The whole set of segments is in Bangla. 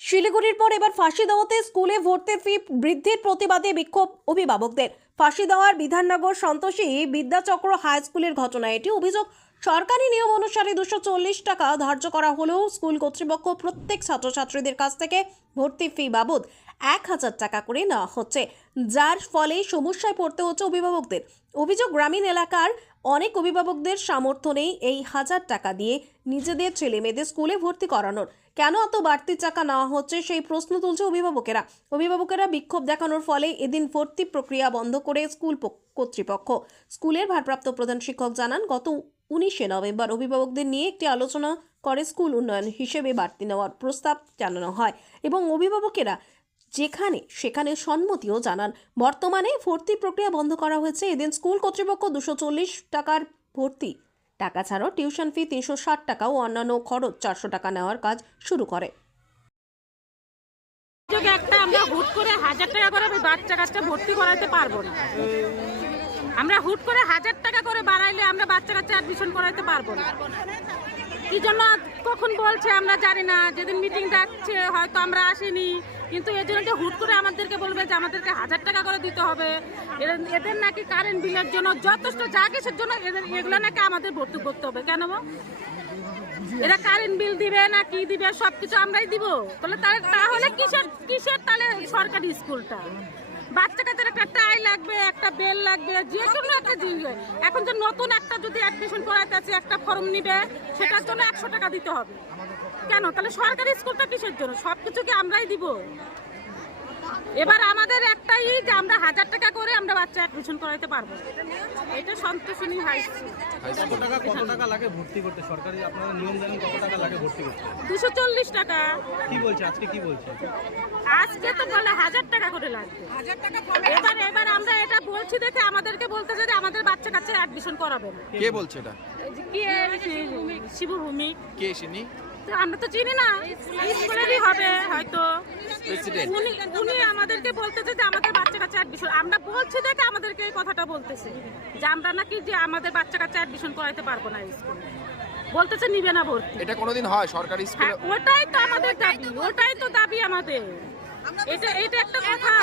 শিলিগুড়ির পর এবার ফাঁসি দেওয়াতে স্কুলে ভর্তির ফি বৃদ্ধির প্রতিবাদে বিক্ষোভ অভিভাবকদের। ফাঁসি দেওয়ার বিধাননগর সন্তোষী বিদ্যাচক্র হাই স্কুলের ঘটনা এটি। অভিযোগ, সরকারি নিয়ম অনুসারে 240 টাকা ধার্য করা হলেও স্কুল কর্তৃপক্ষ প্রত্যেক ছাত্রছাত্রীদের কাছ থেকে ভর্তি ফি বাবদ 1000 টাকা করে নেওয়া হচ্ছে, যার ফলে সমস্যায় পড়তে হচ্ছে অভিভাবকদের। অভিযোগ, গ্রামীণ এলাকার অনেক অভিভাবকদের সামর্থ্য নেই এই 1000 টাকা দিয়ে নিজেদের ছেলে মেয়েদের স্কুলে ভর্তি করানোর। কেন এত বাড়তি টাকা নেওয়া হচ্ছে সেই প্রশ্ন তুলছে অভিভাবকেরা বিক্ষোভ দেখানোর ফলে এদিন ভর্তি প্রক্রিয়া বন্ধ করে স্কুল কর্তৃপক্ষ। স্কুলের ভারপ্রাপ্ত প্রধান শিক্ষক জানান, গত 19শে নভেম্বর অভিভাবকদের নিয়ে একটি আলোচনা করে স্কুল উন্নয়ন হিসেবে বাড়তি নেওয়ার প্রস্তাব জানানো হয় এবং অভিভাবকেরা যেখানে সেখানে সম্মতিও জানান। বর্তমানে ভর্তি প্রক্রিয়া বন্ধ করা হয়েছে। এদিন স্কুল কর্তৃপক্ষ 240 টাকার ভর্তি টাকা ছাড়াও টিউশন ফি 360 টাকা ও অন্যান্য খরচ 400 টাকা নেওয়ার কাজ শুরু করে। আমরা হুট করে 1000 টাকা করে বাচ্চা কাচ্চা ভর্তি করাতে পারবো না। আমরা হুট করে 1000 টাকা করে বাড়াইলে আমরা বাচ্চা কাচ্চা অ্যাডমিশন করাতে পারবো না। কি জন্য কখন বলছে আমরা জানি না, যেদিন মিটিং ডাকছে হয়তো আমরা আসিনি, কিন্তু এর জন্য হুট করে আমাদেরকে বলবে যে আমাদেরকে 1000 টাকা করে দিতে হবে। এদের নাকি কারেন্ট বিলের জন্য যথেষ্ট যা কিছুর জন্য এগুলো নাকি আমাদের ভর্তি করতে হবে। কেন এরা কারেন্ট বিল দিবে না কি দিবে সবকিছু আমরাই দিব? তাহলে কিসের তাহলে সরকারি স্কুলটা? বাচ্চা কাচ্চার একটা টাই লাগবে, একটা বেল লাগবে, যে কোনো একটা জিনিস। এখন যে নতুন একটা যদি অ্যাডমিশন করাতে আছে একটা ফর্ম নিবে, সেটার জন্য 100 টাকা দিতে হবে। কেন তাহলে সরকারি স্কুলটা কিসের জন্য? সবকিছু কি আমরাই দিব? এবার আমাদের একটাই যে আমরা 1000 টাকা করে আমরা বাচ্চা অ্যাডমিশন করাতে পারবো। এটা সন্তোষিনী হাই স্কুল। কত টাকা লাগে ভর্তি করতে? সরকারি আপনারা নিয়ম জানেন কত টাকা লাগে ভর্তি করতে? 240 টাকা। কি বলছে আজকে, কি বলছে? আজকে তো বলে 1000 টাকা করে লাগবে। এবার আমরা এটা বলছি দেখে আমাদেরকে বলতেছে যে আমাদের বাচ্চা কাচ্চা অ্যাডমিশন করাবে না। কে বলছে এটা? কি শিবু ভূমি। কে চিনি? আমরা তো চিনি না, স্কুলেরই হবে হয়তো। প্রেসিডেন্ট উনি আমাদেরকে বলতেছে যে আমাদের বাচ্চা কাচ্চা অ্যাডমিশন, আমরা বলছি দেখে আমাদেরকে এই কথাটা বলতেছে যে আমরা নাকি যে আমাদের বাচ্চা কাচ্চা অ্যাডমিশন করাইতে পারবো না স্কুলে। বলতেছে নিবে না ভর্তি। এটা কোনোদিন হয় সরকারি স্কুলে? ওটাই তো আমাদের দাবি, ওটাই তো দাবি আমাদের। এটা একটা কথা,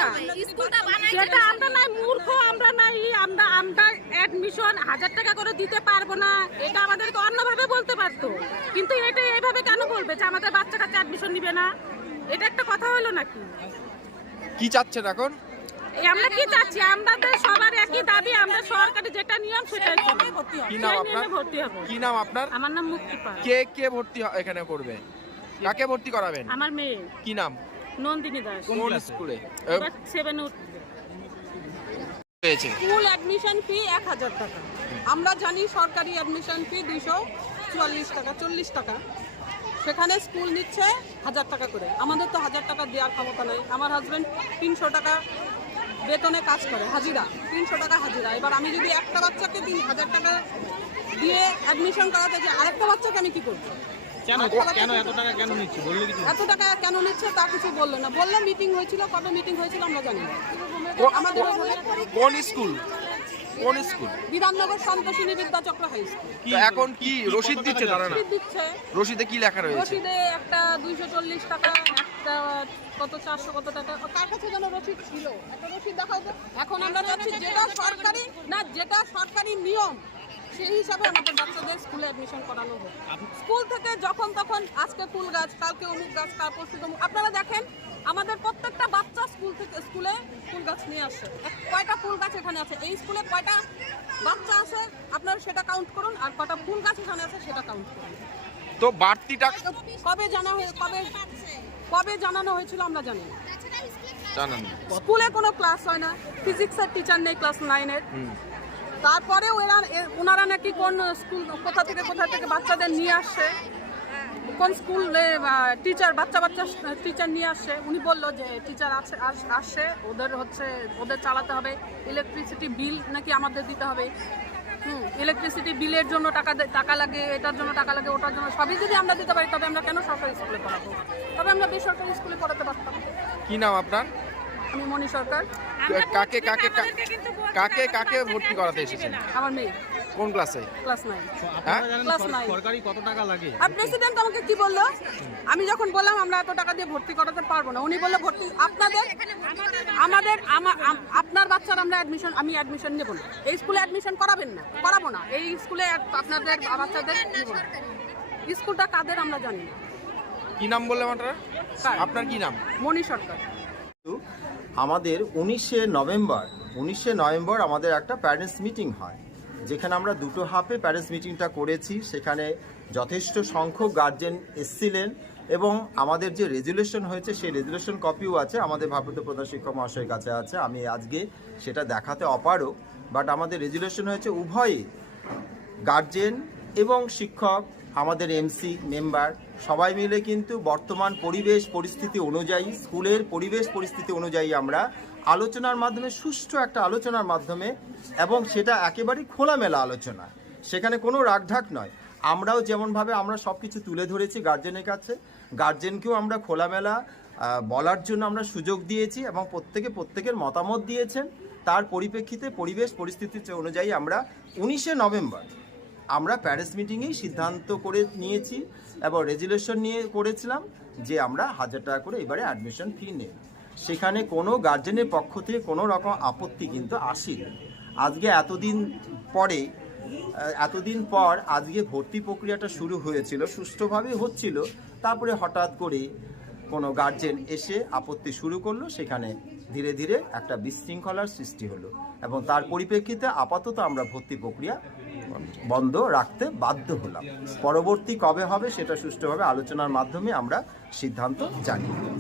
যেটা আমরা নাই মূর্খ, আমরা নাই আমরা অ্যাডমিশন 1000 টাকা করে দিতে পারবো না, এটা আমাদেরকে অন্যভাবে বলতে পারতো। কিন্তু এটা এইভাবে কেন বলবে যে আমাদের বাচ্চা কাচ্চা অ্যাডমিশন নিবে না? এটা একটা কথা হলো নাকি? কি চাচ্ছেন এখন? আমরা কি চাচ্ছি? আমাদের সবার একই দাবি, আমরা সরকারি যেটা নিয়ম সেটাই করব। কি নাম আপনার? ভর্তি হবে। কি নাম আপনার? আমার নাম মুক্তি পাল। কে ভর্তি এখানে করবে? কাকে ভর্তি করাবেন? আমার মেয়ে। কি নাম? নন্দিনী দাস। কোন স্কুলে? 7 হয়েছে। স্কুল অ্যাডমিশন ফি 1000 টাকা। আমরা জানি সরকারি অ্যাডমিশন ফি 244 টাকা, 40 টাকা। সেখানে স্কুল নিচ্ছে 1000 টাকা করে। আমাদের তো 1000 টাকা দেওয়ার ক্ষমতা নেই। আমার হাজব্যান্ড 300 টাকা বেতনে কাজ করে, হাজিরা 300 টাকা হাজিরা। এবার আমি যদি একটা বাচ্চাকে 3000 টাকা দিয়ে অ্যাডমিশন করাতে যাই, আরেকটা বাচ্চাকে আমি কি করবো? কেন এত টাকা কেন নিচ্ছে বললে কিছু? এত টাকা কেন নিচ্ছে তা কিছু বললো না। বললো মিটিং হয়েছিল, কবে মিটিং হয়েছিল আমরা জানি না। আমাদের কোন স্কুল? কোন school? Bidhannagar Santoshini Vidyachakra high school. তো এখন কি রসিদ দিচ্ছে তারা না? দিচ্ছে। রসিদে কি লেখা রয়েছে? রসিদে একটা 240 টাকা, একটা কত 400 কত টাকা। কার কাছে যেন রসিদ ছিল, একটা রসিদ দেখাও তো। এখন আমরা যাচ্ছি যেটা সরকারি নিয়ম সেই হিসাবে আমাদের বাচ্চাদের স্কুলে অ্যাডমিশন করানো হোক। স্কুল থেকে যখন তখন আজকে ফুল গাছ, কালকে অমুক গাছ, তারপর অমুক। আপনারা দেখেন আমাদের প্রত্যেকটা বাচ্চা স্কুলে ফুল গাছ নিয়ে আসে। কয়টা ফুল গাছ এখানে আছে? এই স্কুলে কয়টা বাচ্চা আছে আপনারা সেটা কাউন্ট করুন, আর কয়টা ফুল গাছ এখানে আছে সেটা কাউন্ট করুন। তো বাড়তি টাকা কবে জানানো হয়েছিল আমরা জানি না। জানান না। স্কুলে কোনো ক্লাস হয় না, ফিজিক্সের টিচার নেই ক্লাস 9-এর। তারপরে ওনারা নাকি কোন স্কুল কোথা থেকে বাচ্চাদের নিয়ে আসছে, কোন স্কুলে বাচ্চা টিচার নিয়ে আসছে। উনি বললো যে টিচার আসছে, ওদের চালাতে হবে, ইলেকট্রিসিটি বিল নাকি আমাদের দিতে হবে। ইলেকট্রিসিটি বিলের জন্য টাকা লাগে, এটার জন্য টাকা লাগে, ওটার জন্য সবই যদি আমরা দিতে পারি, তবে আমরা কেন সরকারি স্কুলে পড়াবো? তবে আমরা বেসরকারি স্কুলে পড়াতে পারতাম। কি নাম আপনার? আমি মণি সরকার। কাকে ভর্তি করাতে এসেছেন? আমার মেয়ে। কোন ক্লাসে? ক্লাস 9। আপনারা জানেন Class 9 সরকারি কত টাকা লাগে? আর প্রেসিডেন্ট আমাকে কি বললো, আমি যখন বললাম আমরা এত টাকা দিয়ে ভর্তি করাতে পারবো না, উনি বললো ভর্তি আপনার বাচ্চার আমি অ্যাডমিশন নেব না, এই স্কুলে অ্যাডমিশন করাবো না, এই স্কুলে আপনাদের বাচ্চাদের নেব না। স্কুলটা কাদের আমরা জানি না। কি নাম বললেন আপনারা? কার? আপনার কি নাম? মণি সরকার। আমাদের 19শে নভেম্বর আমাদের একটা প্যারেন্টস মিটিং হয়, যেখানে আমরা দুটো হাফে প্যারেন্টস মিটিংটা করেছি। সেখানে যথেষ্ট সংখ্যক গার্জেন এসেছিলেন এবং আমাদের যে রেজুলেশন হয়েছে সেই রেজুলেশন কপিও আছে, আমাদের ভারপ্রাপ্ত প্রধান শিক্ষক মহাশয়ের কাছে আছে। আমি আজকে সেটা দেখাতে অপারগ, বাট আমাদের রেজুলেশন হয়েছে উভয়ে গার্জেন এবং শিক্ষক, আমাদের এমসি মেম্বার সবাই মিলে কিন্তু বর্তমান পরিবেশ পরিস্থিতি অনুযায়ী, স্কুলের পরিবেশ পরিস্থিতি অনুযায়ী আমরা আলোচনার মাধ্যমে, সুষ্ঠু একটা আলোচনার মাধ্যমে, এবং সেটা একেবারেই খোলামেলা আলোচনা, সেখানে কোনো রাগঢাক নয়। আমরাও যেমনভাবে আমরা সব কিছু তুলে ধরেছি গার্জেনের কাছে, গার্জেনকেও আমরা খোলামেলা বলার জন্য আমরা সুযোগ দিয়েছি এবং প্রত্যেকের মতামত দিয়েছেন। তার পরিপ্রেক্ষিতে পরিবেশ পরিস্থিতি অনুযায়ী আমরা 19শে নভেম্বর আমরা প্যারেন্টস মিটিংয়েই সিদ্ধান্ত করে নিয়েছি এবং রেজুলেশন নিয়ে করেছিলাম যে আমরা 1000 টাকা করে এবারে অ্যাডমিশন ফি নেব। সেখানে কোনো গার্জেনের পক্ষ থেকে কোনো রকম আপত্তি কিন্তু আসেনি। আজকে এতদিন পর আজকে ভর্তি প্রক্রিয়াটা শুরু হয়েছিল, সুষ্ঠুভাবে হচ্ছিল, তারপরে হঠাৎ করে কোনো গার্জেন এসে আপত্তি শুরু করলো, সেখানে ধীরে ধীরে একটা বিশৃঙ্খলার সৃষ্টি হলো এবং তার পরিপ্রেক্ষিতে আপাতত আমরা ভর্তি প্রক্রিয়া বন্ধ রাখতে বাধ্য হলাম। পরবর্তী কবে হবে সেটা সুষ্ঠুভাবে আলোচনার মাধ্যমে আমরা সিদ্ধান্ত জানিয়ে দেব।